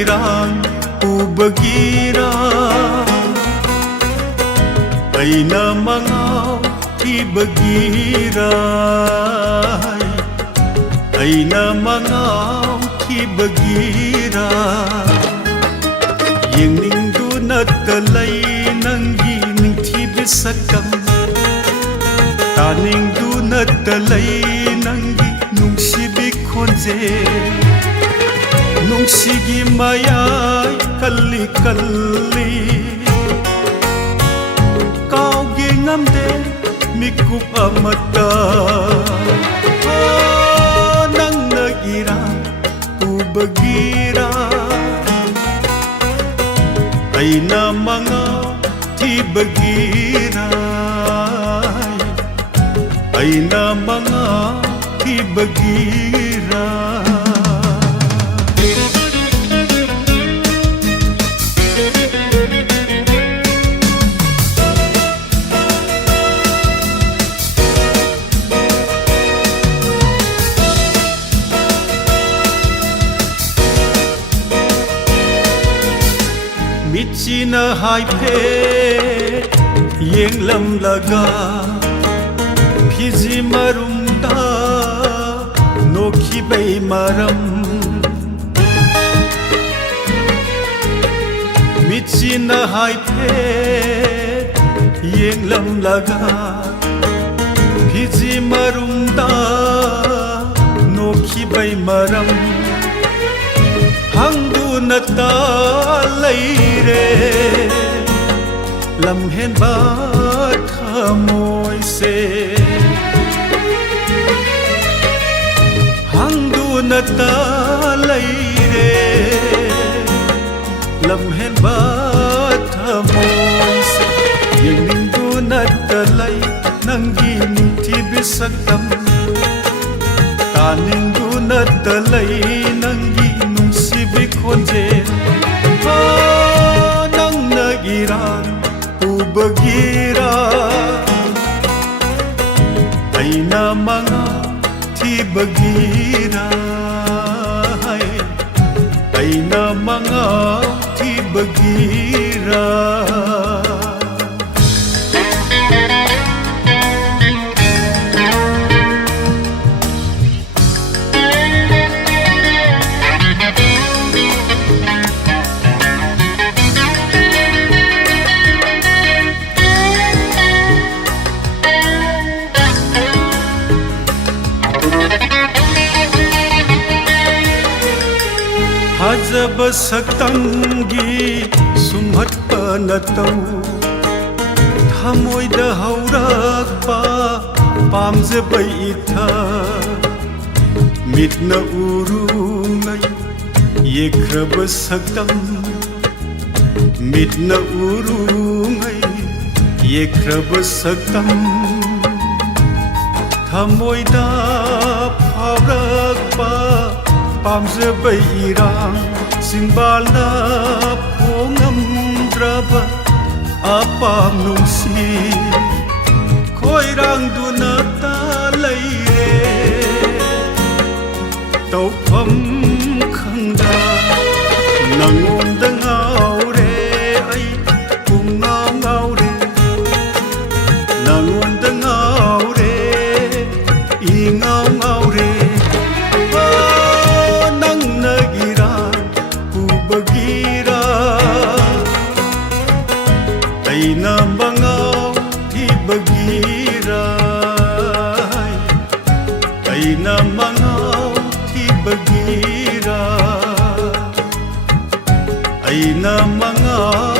irang ubagira ay na mangaw kibagiray ay na mangaw kibagira yang ningdo na talay nang gining tibisakam taning do na talay nang ginung sibik konje nung sige mayay kali-kali kau gingamde mikup amata nang nagira ubagira ay na mga tibagira ay na mga tibagira Michina hai phe yeng lam laga phizi marumda nokhi bai maram Michina hai phe yeng lam laga phizi marumda nokhi bai maram hangdu nata leire lam hen ba khamoi se hangdu nata leire lam hen ba khamoi se yang ningdu nata lay nangi ninti bisakam ta ningdu nata lay nangi konje nang nagiran ubagira ay na mga tibagira ay na mga tibagira Hajab saktangi sumhat panatau thamoi da haurak pa pamje bai itha mitna urungai yekrab saktam mitna urungai yekrab saktam thamoi da haurak pa pamje bai irang singbal na pongam draba apam nungsi khoirang duna ta leire tawpham khangda nangon da ngaure ai kung ngaure nangon da ngaure I ngaure ay na mangaw tibagira ay na mangaw tibagira ay na mangaw